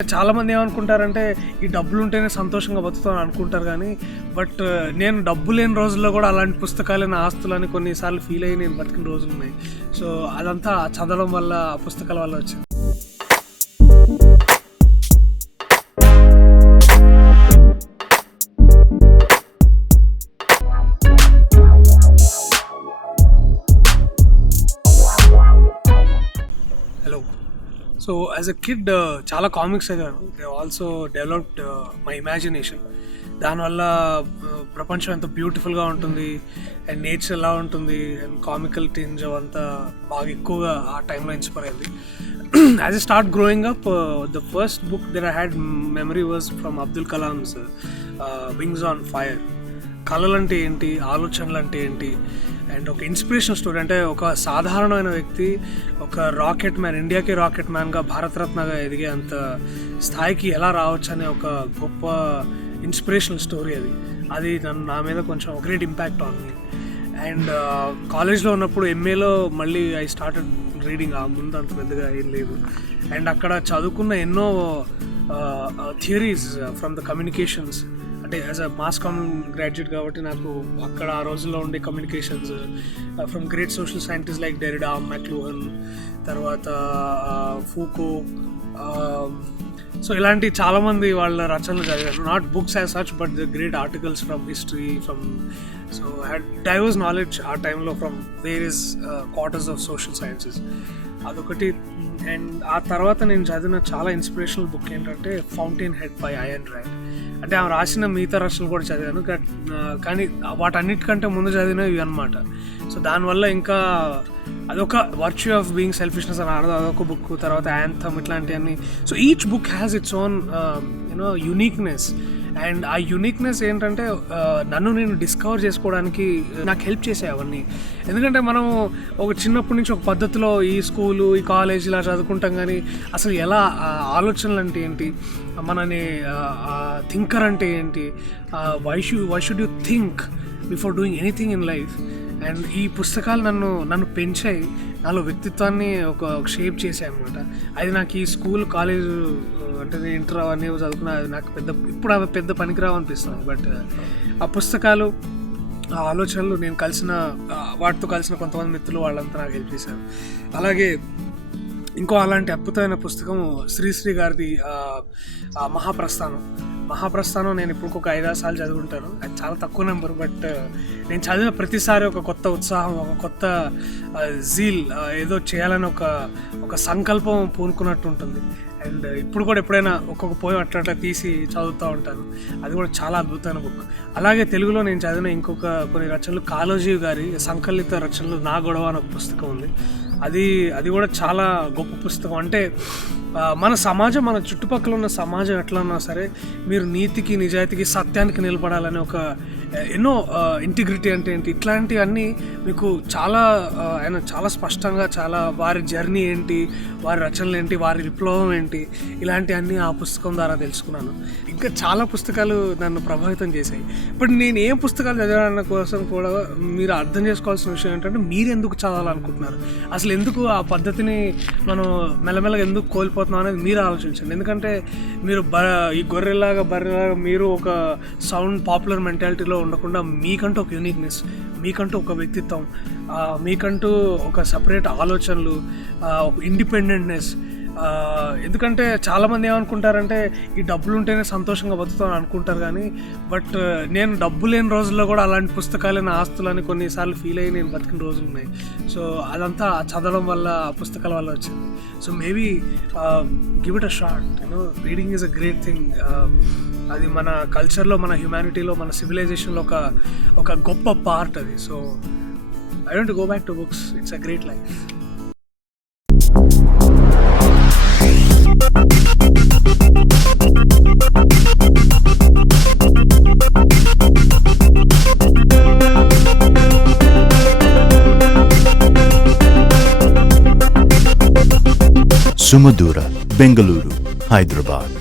చాలామంది ఏమనుకుంటారంటే ఈ డబ్బులు ఉంటేనే సంతోషంగా బతుకుతాను అనుకుంటారు కానీ బట్ నేను డబ్బు లేని రోజుల్లో కూడా అలాంటి పుస్తకాలైన ఆస్తులని కొన్నిసార్లు ఫీల్ అయ్యి నేను బతికిన రోజులు ఉన్నాయి. సో అదంతా చదవడం వల్ల ఆ పుస్తకాల వల్ల వచ్చింది. Hello. So as a kid చాలా కామిక్స్ చదివాను. They also developed my imagination. దానివల్ల ప్రపంచం ఎంత బ్యూటిఫుల్గా ఉంటుంది అండ్ నేచర్ ఎలా ఉంటుంది అండ్ కామికల్ టింజ్ అవంతా బాగా ఎక్కువగా ఆ టైంలో ఇన్స్పైర్ అయింది. As a start growing up, the first book that I had memory was from Abdul Kalam's wings on fire. కళలు అంటే ఏంటి, ఆలోచనలు అంటే ఏంటి, అండ్ ఒక ఇన్స్పిరేషనల్ స్టోరీ. అంటే ఒక సాధారణమైన వ్యక్తి ఒక రాకెట్ మ్యాన్, ఇండియాకి రాకెట్ మ్యాన్గా భారతరత్నగా ఎదిగే అంత స్థాయికి ఎలా రావచ్చు అనే ఒక గొప్ప ఇన్స్పిరేషనల్ స్టోరీ అది నా మీద కొంచెం great impact on me. And కాలేజ్లో ఉన్నప్పుడు ఎంఏలో మళ్ళీ ఐ స్టార్టెడ్ రీడింగ్. ఆ ముందు అంత పెద్దగా ఏం లేదు. అండ్ అక్కడ చదువుకున్న ఎన్నో థియరీస్ ఫ్రమ్ ద కమ్యూనికేషన్స్. అంటే as a mass common graduate కాబట్టి నాకు అక్కడ ఆ రోజుల్లో ఉండే communications from great social scientist like Derrida, McLuhan, తర్వాత ఫూకో, సో ఇలాంటి చాలామంది వాళ్ళ రచనలు చదివాను. Not books as such but the great articles from history, from so had diverse knowledge ఆ టైంలో from various quarters of social sciences. అదొకటి. And ఆ తర్వాత నేను చదివిన చాలా ఇన్స్పిరేషనల్ బుక్ ఏంటంటే fountain head by Ayn Rand. అంటే ఆమె రాసిన మిగతా రచనలు కూడా చదివాను కానీ వాటన్నిటికంటే ముందు చదివినవి ఇవి అనమాట. సో దానివల్ల ఇంకా అదొక వర్చ్యూ ఆఫ్ బీయింగ్ సెల్ఫిష్నెస్ అని అదొక బుక్. తర్వాత యాంథమ్, ఇట్లాంటివన్నీ. So each book has its own uniqueness. And ఆ యూనిక్నెస్ ఏంటంటే నన్ను నేను డిస్కవర్ చేసుకోవడానికి నాకు హెల్ప్ చేసాయి అవన్నీ. ఎందుకంటే మనం ఒక చిన్నప్పటి నుంచి ఒక పద్ధతిలో ఈ స్కూలు, ఈ కాలేజ్ ఇలా చదువుకుంటాం కానీ అసలు ఎలా ఆలోచనలు అంటే ఏంటి, మనని థింకర్ అంటే ఏంటి, why should you think before doing anything in life. And ఈ పుస్తకాలు నన్ను పెంచాయి, నాలో వ్యక్తిత్వాన్ని ఒక షేప్ చేసాయి అనమాట. అది నాకు ఈ స్కూల్, కాలేజ్ అంటే నేను ఇంటర్ అవన్నీ చదువుకున్నా అది నాకు ఇప్పుడు అవి పెద్ద పనికిరావు అనిపిస్తుంది. బట్ ఆ పుస్తకాలు, ఆ ఆలోచనలు, నేను వాటితో కలిసిన కొంతమంది మిత్రులు వాళ్ళంతా నాకు హెల్ప్ చేశారు. అలాగే ఇంకో అలాంటి అద్భుతమైన పుస్తకం శ్రీశ్రీ గారిది మహాప్రస్థానం. నేను ఇప్పుడు ఒక 5-6 సార్లు చదువుకుంటాను. అది చాలా తక్కువ నెంబర్. బట్ నేను చదివిన ప్రతిసారి ఒక కొత్త ఉత్సాహం, ఒక కొత్త జీల్, ఏదో చేయాలని ఒక సంకల్పం పూనుకున్నట్టు ఉంటుంది. అండ్ ఇప్పుడు కూడా ఎప్పుడైనా ఒక్కొక్క పోయం అట్లా తీసి చదువుతూ ఉంటాను. అది కూడా చాలా అద్భుతమైన బుక్. అలాగే తెలుగులో నేను చదివిన కొన్ని రచనలు కాళోజీ గారి సంకలిత రచనలు నా గొడవ అని ఒక పుస్తకం ఉంది. అది కూడా చాలా గొప్ప పుస్తకం. అంటే మన సమాజం, మన చుట్టుపక్కల ఉన్న సమాజం ఎట్లా ఉన్నా సరే మీరు నీతికి, నిజాయితీకి, సత్యానికి నిలబడాలని ఒక ఎన్నో ఇంటిగ్రిటీ అంటే ఏంటి, ఇట్లాంటివన్నీ మీకు ఆయన చాలా స్పష్టంగా, చాలా వారి జర్నీ ఏంటి, వారి రచనలు ఏంటి, వారి విప్లవం ఏంటి, ఇలాంటివన్నీ ఆ పుస్తకం ద్వారా తెలుసుకున్నాను. ఇంకా చాలా పుస్తకాలు నన్ను ప్రభావితం చేశాయి. బట్ నేను ఏం పుస్తకాలు చదవడాన్ని కోసం కూడా మీరు అర్థం చేసుకోవాల్సిన విషయం ఏంటంటే మీరు ఎందుకు చదవాలనుకుంటున్నారు, అసలు ఎందుకు ఆ పద్ధతిని మనం మెల్లమెల్లగా ఎందుకు కోల్పోతున్నాం అనేది మీరు ఆలోచించండి. ఎందుకంటే మీరు ఈ బర్రెలాగా మీరు ఒక సౌండ్ పాపులర్ మెంటాలిటీలో ఉండకుండా మీకంటూ ఒక యూనిక్నెస్, మీకంటూ ఒక వ్యక్తిత్వం, మీకంటూ ఒక సపరేట్ ఆలోచనలు, ఒక ఇండిపెండెంట్నెస్. ఎందుకంటే చాలామంది ఏమనుకుంటారంటే ఈ డబ్బులు ఉంటేనే సంతోషంగా బతుకుతాను అనుకుంటారు కానీ బట్ నేను డబ్బు లేని రోజుల్లో కూడా అలాంటి పుస్తకాలైన ఆస్తులని కొన్నిసార్లు ఫీల్ అయ్యి నేను బతికిన రోజులు ఉన్నాయి. సో అదంతా చదవడం వల్ల, ఆ పుస్తకాల వల్ల వచ్చింది. So maybe give it a shot. Reading is a great thing. అది మన కల్చర్లో, మన హ్యుమానిటీలో, మన సివిలైజేషన్లో ఒక గొప్ప పార్ట్ అది. So I want go back to books. It's a great life. సుమధుర, బెంగళూరు, హైదరాబాద్.